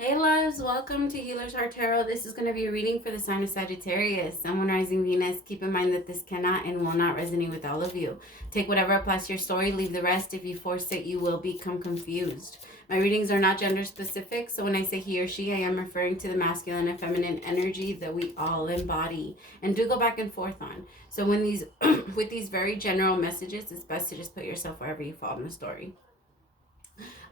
Hey loves, welcome to Healers Heart Tarot. This is going to be a reading for the sign of Sagittarius, Sun, Moon, Rising, Venus. Keep in mind that this cannot and will not resonate with all of you. Take whatever applies to your story, leave the rest. If you force it, you will become confused. My readings are not gender specific, so when I say he or she, I am referring to the masculine and feminine energy that we all embody and do go back and forth on. So when these, with these very general messages, it's best to just put yourself wherever you fall in the story.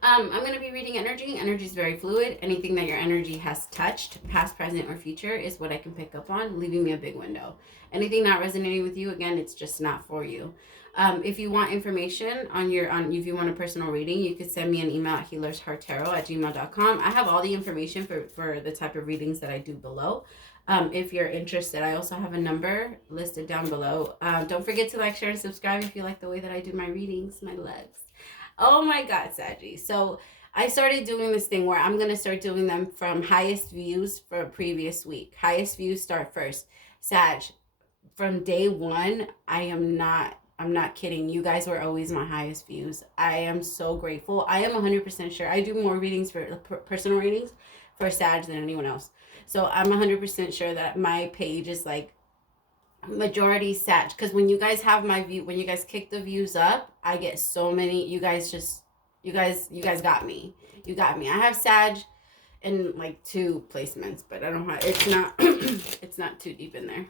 I'm going to be reading energy. Energy is very fluid. Anything that your energy has touched, past, present, or future, is what I can pick up on, leaving me a big window. Anything not resonating with you, again, it's just not for you. If you want information if you want a personal reading, you could send me an email at HealersHeartTarot@gmail.com. I have all the information for the type of readings that I do below. If you're interested, I also have a number listed down below. Don't forget to like, share, and subscribe if you like the way that I do my readings, my loves. Oh my God, Saggy. So I started doing this thing where I'm going to start doing them from highest views for a previous week. Highest views start first. Sag, from day one, I'm not kidding. You guys were always my highest views. I am so grateful. I am 100% sure. I do more readings for personal readings for Sag than anyone else. So I'm 100% sure that my page is like majority Sag, because when you guys have my view, when you guys kick the views up, I get so many. You guys got me. You got me. I have Sag in like 2 placements, but I don't have, it's not it's not too deep in there.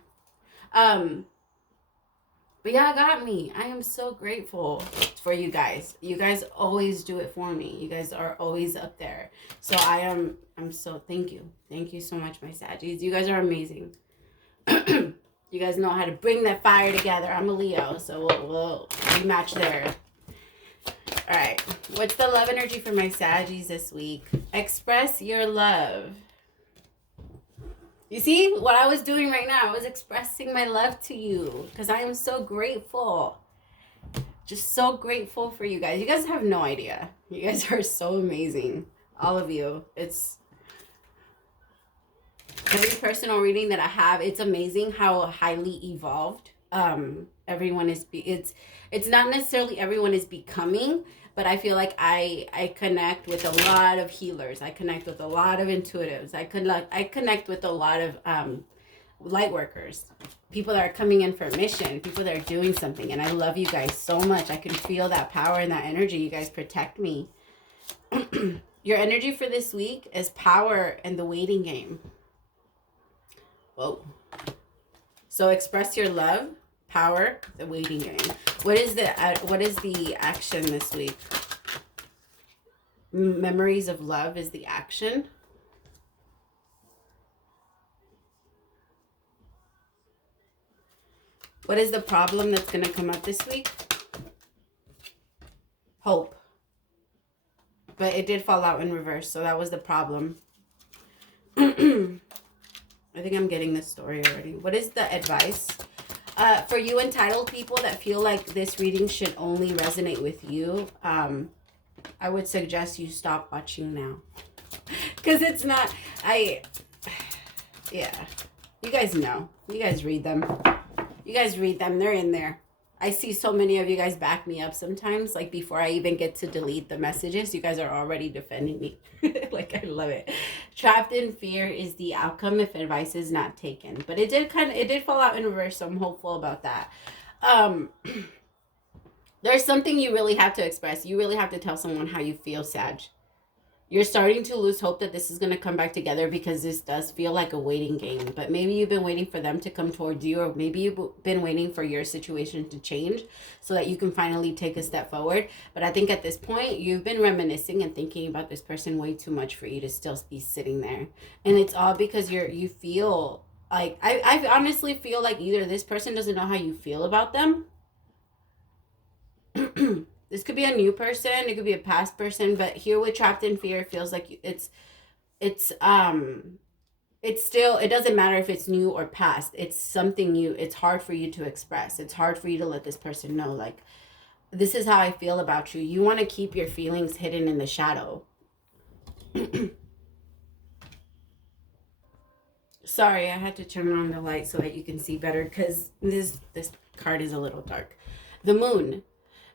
But yeah, got me. I am so grateful for you guys. You guys always do it for me. You guys are always up there. So I'm so, thank you. Thank you so much, my Saggies. You guys are amazing. You guys know how to bring that fire together. I'm a Leo, so we match there. All right. What's the love energy for my Saggies this week? Express your love. You see what I was doing right now? I was expressing my love to you because I am so grateful. Just so grateful for you guys. You guys have no idea. You guys are so amazing. All of you. It's every personal reading that I have, it's amazing how highly evolved everyone is. It's not necessarily everyone is becoming, but I feel like I connect with a lot of healers. I connect with a lot of intuitives. I connect with a lot of light workers, people that are coming in for a mission, people that are doing something. And I love you guys so much. I can feel that power and that energy. You guys protect me. Your energy for this week is power and the waiting game. Whoa. So express your love, power, the waiting game. What is the action this week? Memories of love is the action. What is the problem that's going to come up this week? Hope. But it did fall out in reverse, so that was the problem. I think I'm getting this story already. What is the advice? For you entitled people that feel like this reading should only resonate with you, I would suggest you stop watching now. Because it's not, yeah. You guys know. You guys read them. You guys read them. They're in there. I see so many of you guys back me up sometimes. Like before I even get to delete the messages, you guys are already defending me. Like I love it. Trapped in fear is the outcome if advice is not taken. But it did fall out in reverse, so I'm hopeful about that. There's something you really have to express. You really have to tell someone how you feel, Sag. You're starting to lose hope that this is going to come back together because this does feel like a waiting game. But maybe you've been waiting for them to come towards you, or maybe you've been waiting for your situation to change so that you can finally take a step forward. But I think at this point, you've been reminiscing and thinking about this person way too much for you to still be sitting there. And it's all because you feel like, I honestly feel like either this person doesn't know how you feel about them. This could be a new person, it could be a past person, but here with Trapped in Fear, it feels like it's still, it doesn't matter if it's new or past. It's something new. It's hard for you to express. It's hard for you to let this person know, like, this is how I feel about you. You want to keep your feelings hidden in the shadow. Sorry, I had to turn on the light so that you can see better because this card is a little dark. The moon.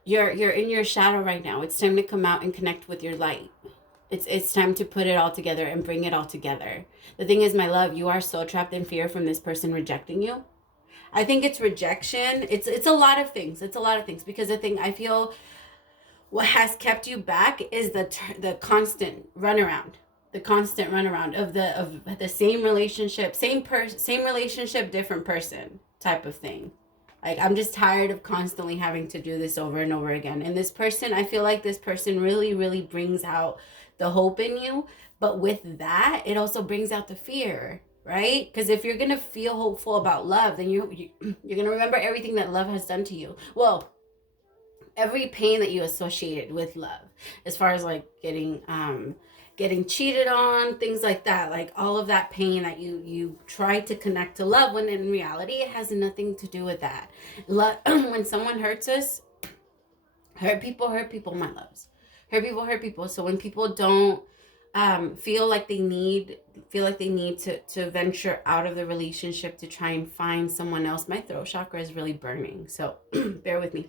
You're in your shadow right now. It's time to come out and connect with your light. It's time to put it all together and bring it all together. The thing is, my love, you are so trapped in fear from this person rejecting you. I think it's rejection. It's a lot of things. It's a lot of things, because the thing I feel, what has kept you back is the constant runaround. The constant runaround of the same relationship, same relationship, different person type of thing. Like, I'm just tired of constantly having to do this over and over again. And this person, I feel like this person really, really brings out the hope in you. But with that, it also brings out the fear, right? Because if you're going to feel hopeful about love, then you're going to remember everything that love has done to you. Well, every pain that you associated with love, as far as like getting cheated on, things like that, like all of that pain that you try to connect to love, when in reality it has nothing to do with that. When someone hurts us, hurt people, my loves. Hurt people. So when people don't feel like they need to venture out of the relationship to try and find someone else, my throat chakra is really burning, so bear with me.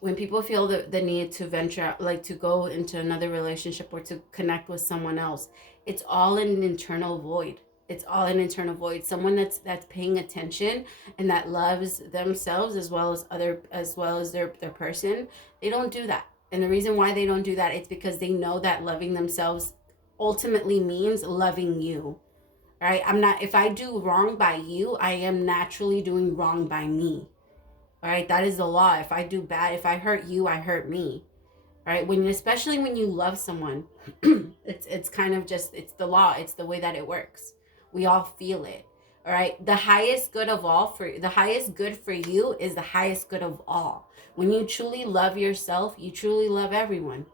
When people feel the need to venture out, like to go into another relationship or to connect with someone else, it's all an internal void. It's all an internal void. Someone that's paying attention and that loves themselves as well as their person, they don't do that. And the reason why they don't do that is because they know that loving themselves ultimately means loving you. Right? If I do wrong by you, I am naturally doing wrong by me. All right, that is the law. If I do bad, if I hurt you, I hurt me. All right, especially when you love someone, it's kind of just, it's the law. It's the way that it works. We all feel it. All right, the highest good for you is the highest good of all. When you truly love yourself, you truly love everyone.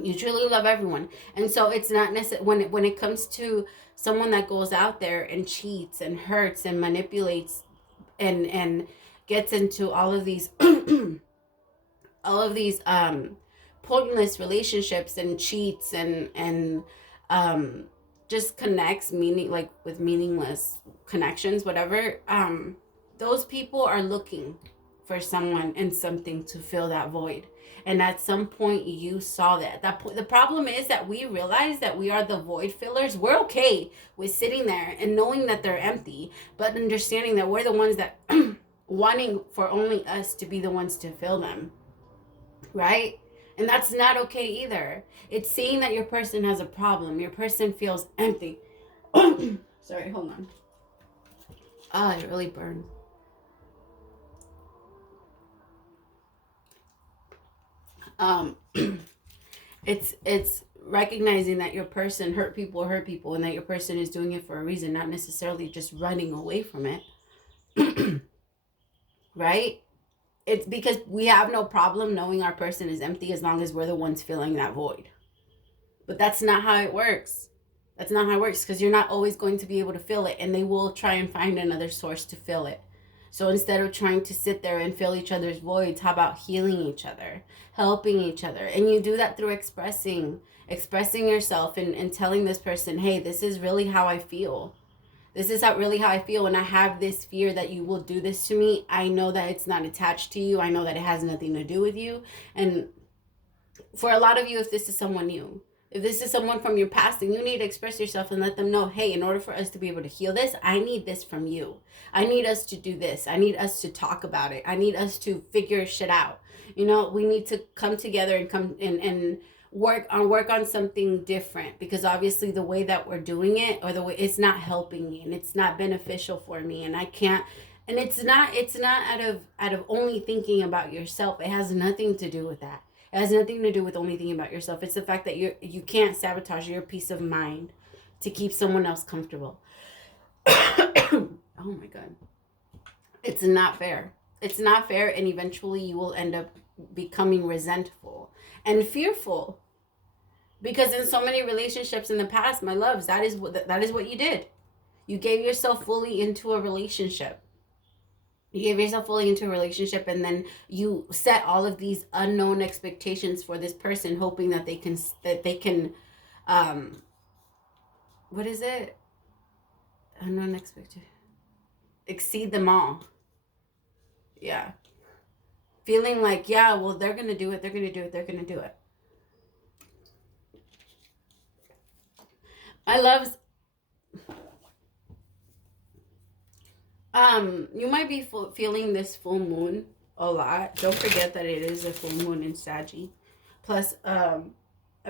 You truly love everyone. And so it's not necessary when it comes to someone that goes out there and cheats and hurts and manipulates and gets into all of these pointless relationships and cheats and just connects with meaningless connections, whatever, those people are looking for someone and something to fill that void. And at some point you saw that. The problem is that we realize that we are the void fillers. We're okay with sitting there and knowing that they're empty, but understanding that we're the ones that wanting for only us to be the ones to fill them, right? And that's not okay either. It's seeing that your person has a problem. Your person feels empty. Sorry, hold on. Oh, it really burned. It's recognizing that your person hurt people, and that your person is doing it for a reason, not necessarily just running away from it. Right? It's because we have no problem knowing our person is empty as long as we're the ones filling that void. But that's not how it works. That's not how it works, because you're not always going to be able to fill it, and they will try and find another source to fill it. So instead of trying to sit there and fill each other's voids, how about healing each other, helping each other? And you do that through expressing yourself and telling this person, hey, this is really how I feel. This is really how I feel, and I have this fear that you will do this to me. I know that it's not attached to you. I know that it has nothing to do with you. And for a lot of you, if this is someone new, if this is someone from your past, then you need to express yourself and let them know, hey, in order for us to be able to heal this, I need this from you. I need us to do this. I need us to talk about it. I need us to figure shit out. You know, we need to come together and come and work on something different, because obviously the way that we're doing it, or the way it's not helping me and it's not beneficial for me, and I can't, and it's not out of only thinking about yourself. It has nothing to do with that. It has nothing to do with only thinking about yourself. It's the fact that you can't sabotage your peace of mind to keep someone else comfortable. Oh my God. It's not fair. It's not fair, and eventually you will end up becoming resentful and fearful, because in so many relationships in the past, my loves, that is what you did. You gave yourself fully into a relationship. And then you set all of these unknown expectations for this person, hoping that they can what is it? Unknown expectation. Exceed them all. Yeah. Feeling like, yeah, well, they're going to do it. I love, you might be feeling this full moon a lot. Don't forget that it is a full moon in Saggy. Plus, I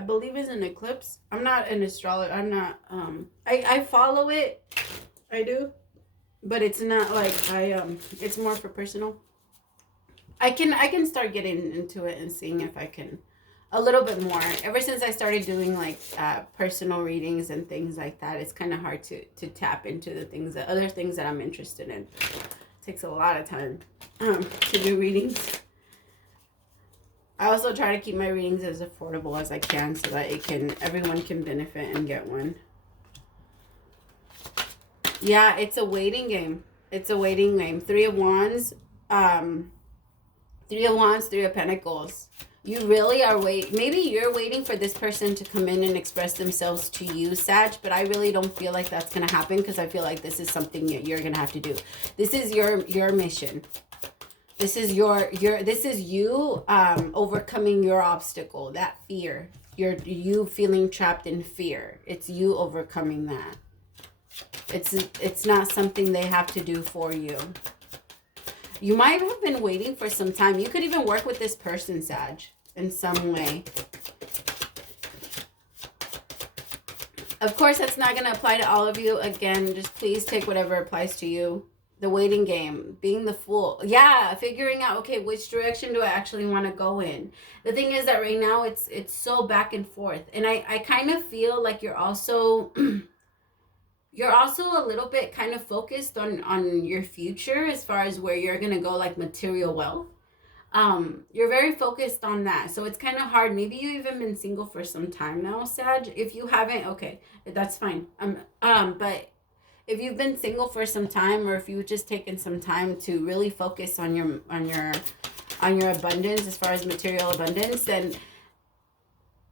believe it's an eclipse. I'm not an astrologer. I'm not, I follow it. I do. But it's not like it's more for personal. I can start getting into it and seeing if I can a little bit more. Ever since I started doing like personal readings and things like that, it's kind of hard to tap into the things that other things that I'm interested in. It takes a lot of time to do readings. I also try to keep my readings as affordable as I can so that everyone can benefit and get one. Yeah, it's a waiting game. It's a waiting game. Three of Wands, Three of Pentacles. You really are maybe you're waiting for this person to come in and express themselves to you, Sag, but I really don't feel like that's going to happen because I feel like this is something that you're going to have to do. This is your mission. This is this is you overcoming your obstacle, that fear. You feeling trapped in fear. It's you overcoming that. It's not something they have to do for you. You might have been waiting for some time. You could even work with this person, Sag, in some way. Of course, that's not going to apply to all of you. Again, just please take whatever applies to you. The waiting game, being the fool. Yeah, figuring out, okay, which direction do I actually want to go in? The thing is that right now it's so back and forth. And I kind of feel like you're also... You're also a little bit kind of focused on your future as far as where you're going to go, like material wealth. You're very focused on that. So it's kind of hard. Maybe you've even been single for some time now, Sag. If you haven't, okay, that's fine. But if you've been single for some time, or if you've just taken some time to really focus on your abundance as far as material abundance, then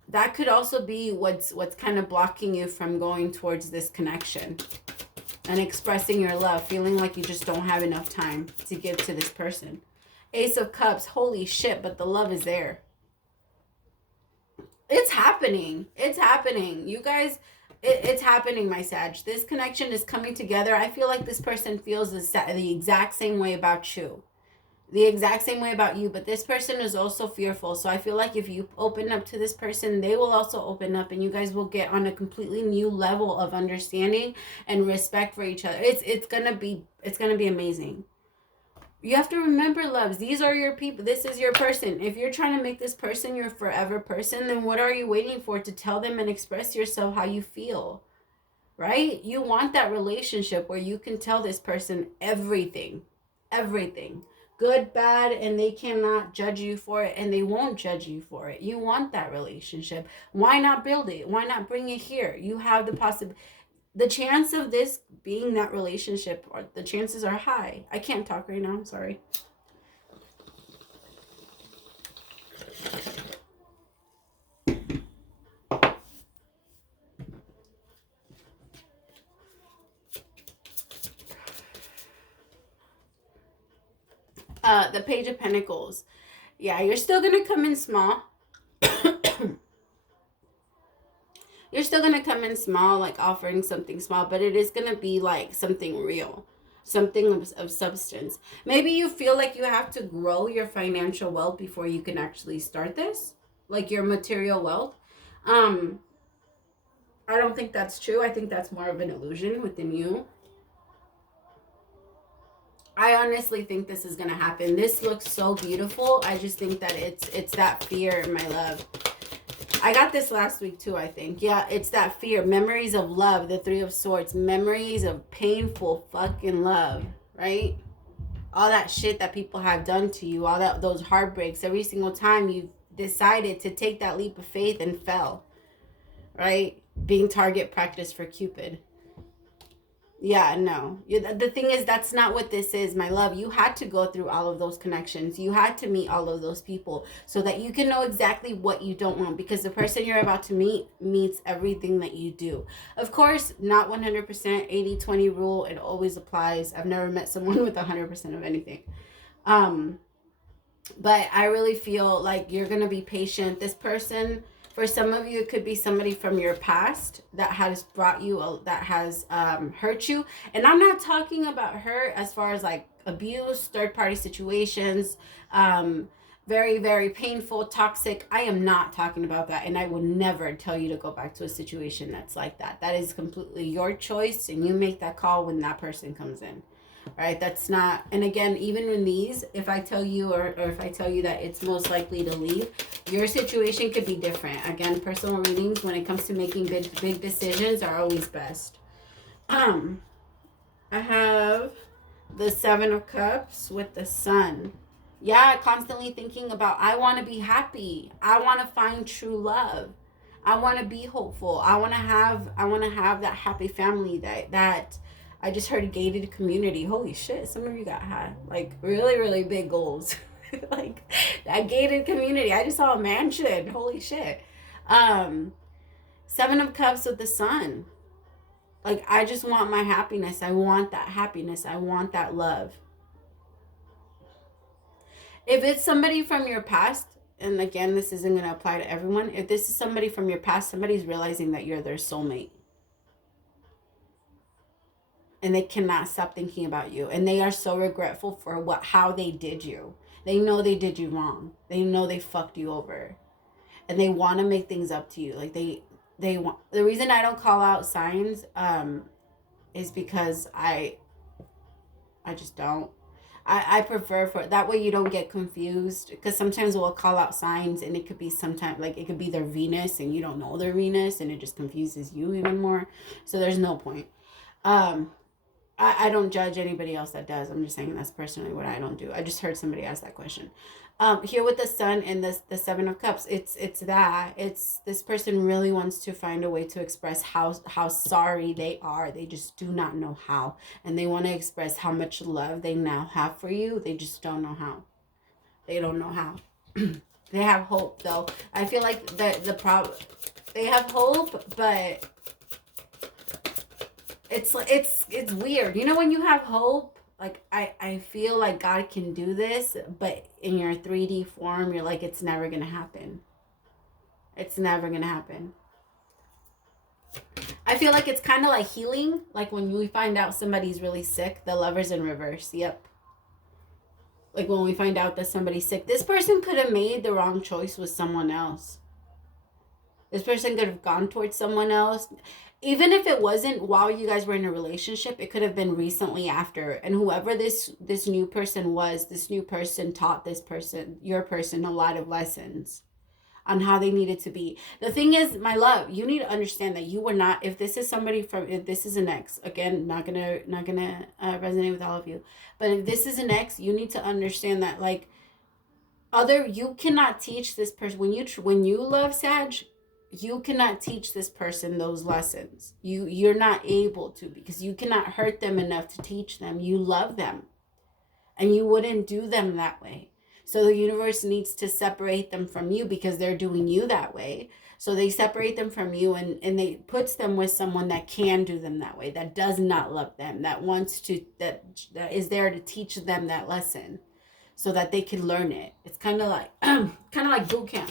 that could also be what's kind of blocking you from going towards this connection and expressing your love, feeling like you just don't have enough time to give to this person. Ace of Cups, holy shit, but the love is there. It's happening. It's happening. You guys, it's happening, my Sag. This connection is coming together. I feel like this person feels the exact same way about you. The exact same way about you, but this person is also fearful. So I feel like if you open up to this person, they will also open up, and you guys will get on a completely new level of understanding and respect for each other. It's gonna be amazing. You have to remember, loves, these are your people. This is your person. If you're trying to make this person your forever person, then what are you waiting for to tell them and express yourself how you feel? Right? You want that relationship where you can tell this person everything. Good, bad, and they cannot judge you for it, and they won't judge you for it. You want that relationship. Why not build it? Why not bring it here? You have the chance of this being that relationship, or the chances are high. I can't talk right now, I'm sorry. The Page of Pentacles. Yeah, you're still going to come in small. You're still going to come in small, like offering something small, but it is going to be like something real, something of substance. Maybe you feel like you have to grow your financial wealth before you can actually start this, like your material wealth. I don't think that's true. I think that's more of an illusion within you. I honestly think this is going to happen. This looks so beautiful. I just think that it's that fear, my love. I got this last week too, I think. Yeah, it's that fear. Memories of love, the Three of Swords. Memories of painful fucking love, right? All that shit that people have done to you, those heartbreaks, every single time you decided to take that leap of faith and fell, right? Being target practice for Cupid. Yeah, no. The thing is, that's not what this is, my love. You had to go through all of those connections. You had to meet all of those people so that you can know exactly what you don't want, because the person you're about to meet meets everything that you do. Of course, not 100%, 80-20 rule. It always applies. I've never met someone with 100% of anything. But I really feel like you're going to be patient. This person For some of you, it could be somebody from your past that has brought you, that has hurt you. And I'm not talking about hurt as far as like abuse, third-party situations, very, very painful, toxic. I am not talking about that. And I will never tell you to go back to a situation that's like that. That is completely your choice, and you make that call when that person comes in. Right? That's not, and again, even in these, if I tell you, or if I tell you that it's most likely to leave, your situation could be different. Again, personal readings, when it comes to making big decisions, are always best. I have the Seven of Cups with the Sun. Yeah, constantly thinking about, I want to be happy. I want to find true love. I want to be hopeful. I want to have that happy family that I just heard a gated community. Holy shit, some of you got high. Like, really, really big goals. Like, that gated community. I just saw a mansion. Holy shit. Seven of Cups with the Sun. Like, I just want my happiness. I want that happiness. I want that love. If it's somebody from your past, and again, this isn't going to apply to everyone. If this is somebody from your past, somebody's realizing that you're their soulmate. And they cannot stop thinking about you. And they are so regretful for how they did you. They know they did you wrong. They know they fucked you over. And they want to make things up to you. Like they want. The reason I don't call out signs is because I just don't. I prefer for that way you don't get confused, because sometimes we'll call out signs and it could be sometimes like it could be their Venus and you don't know their Venus and it just confuses you even more. So there's no point. I don't judge anybody else that does. I'm just saying that's personally what I don't do. I just heard somebody ask that question. Here with the Sun and the Seven of Cups, it's this person really wants to find a way to express how sorry they are. They just do not know how. And they want to express how much love they now have for you. They just don't know how. They don't know how. They have hope though. I feel like the problem, they have hope, but it's weird. You know, when you have hope, like I feel like God can do this, but in your 3D form, you're like, it's never gonna happen. It's never gonna happen. I feel like it's kind of like healing, like when we find out somebody's really sick, the Lovers in reverse. Yep. Like when we find out that somebody's sick, this person could have made the wrong choice with someone else. This person could have gone towards someone else. Even if it wasn't while you guys were in a relationship, it could have been recently after. And whoever this new person was, this new person taught this person, your person, a lot of lessons on how they needed to be. The thing is, my love, you need to understand that you were not, if this is an ex, again, not gonna resonate with all of you, but if this is an ex, you need to understand that, like, you cannot teach this person, when you love Sag, you cannot teach this person those lessons. You're not able to, because you cannot hurt them enough to teach them. You love them, and you wouldn't do them that way. So the universe needs to separate them from you because they're doing you that way. So they separate them from you, and they puts them with someone that can do them that way, that does not love them, that wants to, that is there to teach them that lesson so that they can learn it. It's kind of like boot camp.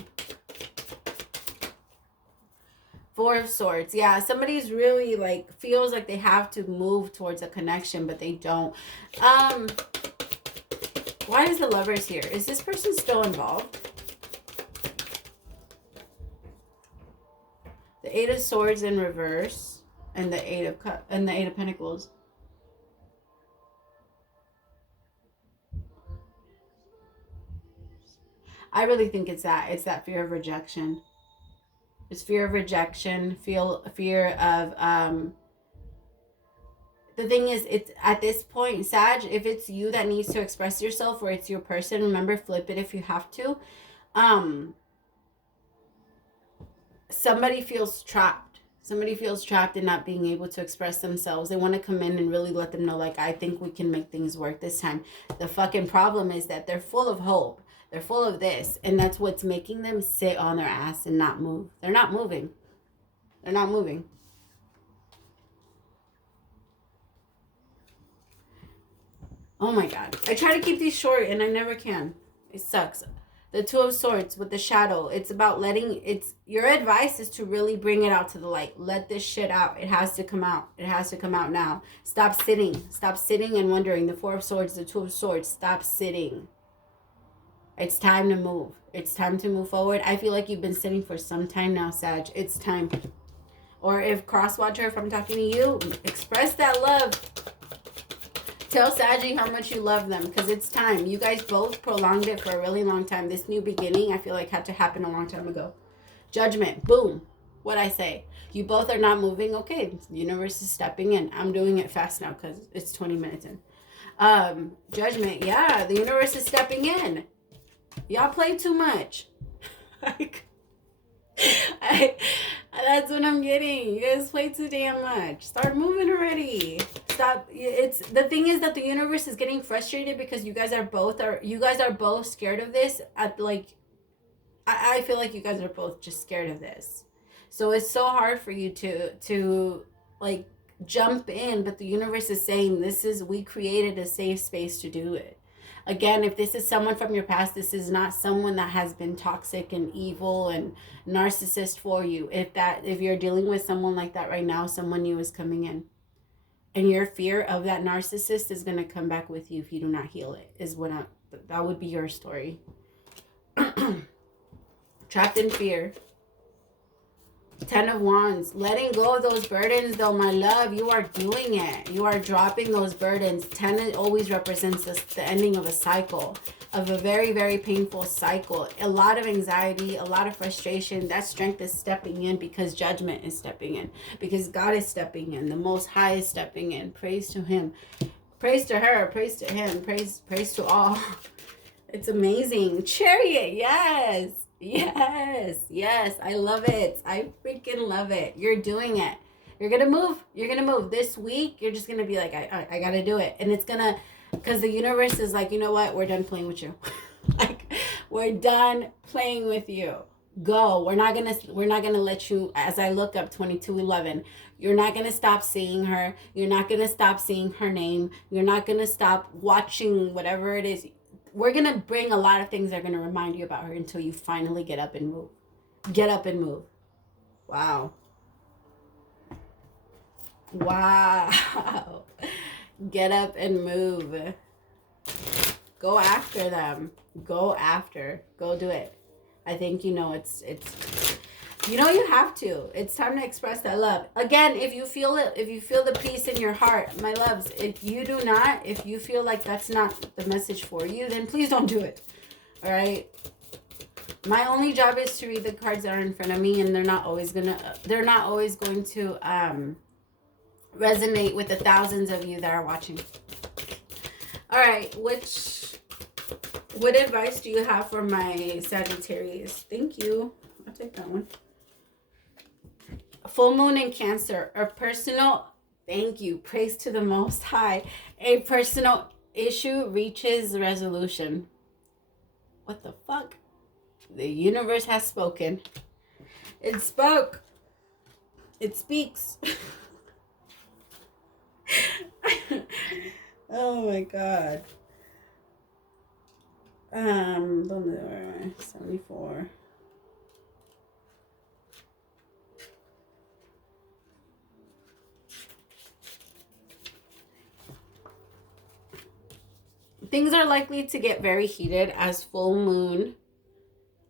Four of Swords. Yeah, somebody's really like feels like they have to move towards a connection, but they don't. Why is the Lovers here? Is this person still involved? The Eight of Swords in reverse and the Eight of Pentacles. I really think it's that fear of rejection. It's fear of rejection, fear of, the thing is, it's at this point, Sag, if it's you that needs to express yourself or it's your person, remember, flip it if you have to. Somebody feels trapped. Somebody feels trapped in not being able to express themselves. They want to come in and really let them know, like, I think we can make things work this time. The fucking problem is that they're full of hope. They're full of this, and that's what's making them sit on their ass and not move. They're not moving. They're not moving. Oh my God. I try to keep these short and I never can. It sucks. The Two of Swords with the shadow. It's about your advice is to really bring it out to the light. Let this shit out. It has to come out. It has to come out now. Stop sitting. Stop sitting and wondering. The Four of Swords, the Two of Swords. Stop sitting. It's time to move. It's time to move forward. I feel like you've been sitting for some time now, Sag. It's time. Or if cross-watcher, if I'm talking to you, express that love. Tell Saggy how much you love them, because it's time. You guys both prolonged it for a really long time. This new beginning, I feel like, had to happen a long time ago. Judgment. Boom. What'd I say? You both are not moving. Okay. The universe is stepping in. I'm doing it fast now because it's 20 minutes in. Judgment. Yeah, the universe is stepping in. Y'all play too much. That's what I'm getting. You guys play too damn much. Start moving already. Stop. The thing is that the universe is getting frustrated because you guys are both scared of this. I feel like you guys are both just scared of this. So it's so hard for you to like jump in, but the universe is saying we created a safe space to do it. Again, if this is someone from your past, this is not someone that has been toxic and evil and narcissist for you. If you're dealing with someone like that right now, someone new is coming in. And your fear of that narcissist is going to come back with you if you do not heal it. That would be your story. Trapped in fear. 10 of Wands. Letting go of those burdens, though, my love. You are doing it. You are dropping those burdens. 10 always represents the ending of a cycle, of a very, very painful cycle. A lot of anxiety, a lot of frustration. That strength is stepping in because judgment is stepping in. Because God is stepping in. The Most High is stepping in. Praise to Him. Praise to her. Praise to Him. Praise to all. It's amazing. Chariot. Yes. Yes, I love it. I freaking love it. You're doing it. You're gonna move this week. You're just gonna be like, I gotta do it. And it's gonna, because the universe is like, you know what, we're done playing with you. Like, we're done playing with you. Go. We're not gonna let you. As I look up 2211, you're not gonna stop seeing her. You're not gonna stop seeing her name. You're not gonna stop watching whatever it is. We're going to bring a lot of things that are going to remind you about her until you finally get up and move. Get up and move. Wow. Get up and move. Go after them. Go do it. I think, it's you have to. It's time to express that love. Again, if you feel the peace in your heart, my loves, if you feel like that's not the message for you, then please don't do it. All right? My only job is to read the cards that are in front of me, and they're not always going to resonate with the thousands of you that are watching. All right, what advice do you have for my Sagittarius? Thank you. I'll take that one. Full moon in Cancer, thank you, praise to the Most High. A personal issue reaches resolution. What the fuck? The universe has spoken. It spoke. It speaks. Oh my God. 74. Things are likely to get very heated as full moon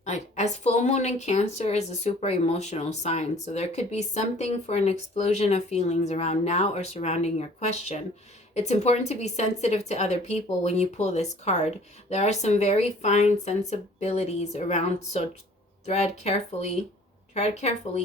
in Cancer is a super emotional sign. So there could be something for an explosion of feelings around now or surrounding your question. It's important to be sensitive to other people when you pull this card. There are some very fine sensibilities around, so tread carefully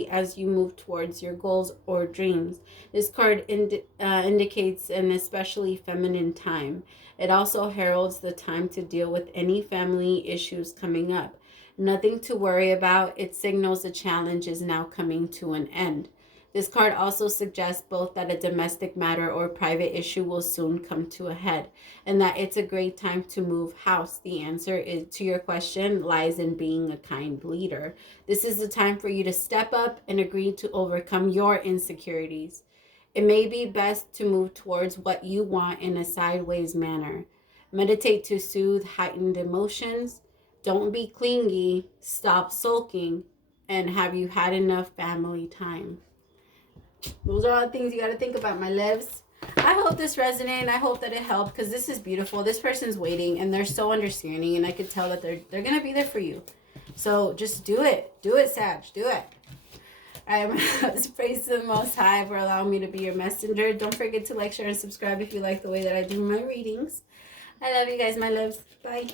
as you move towards your goals or dreams. This card indicates an especially feminine time. It also heralds the time to deal with any family issues coming up. Nothing to worry about. It signals the challenge is now coming to an end. This card also suggests both that a domestic matter or private issue will soon come to a head, and that it's a great time to move house. The answer to your question lies in being a kind leader. This is the time for you to step up and agree to overcome your insecurities. It may be best to move towards what you want in a sideways manner. Meditate to soothe heightened emotions. Don't be clingy. Stop sulking. And have you had enough family time? Those are all the things you got to think about, my loves. I hope this resonated. I hope that it helped, because this is beautiful. This person's waiting, and they're so understanding, and I could tell that they're going to be there for you. So just do it. Do it, Sag. Do it. All right, let's praise the Most High for allowing me to be your messenger. Don't forget to like, share, and subscribe if you like the way that I do my readings. I love you guys, my loves. Bye.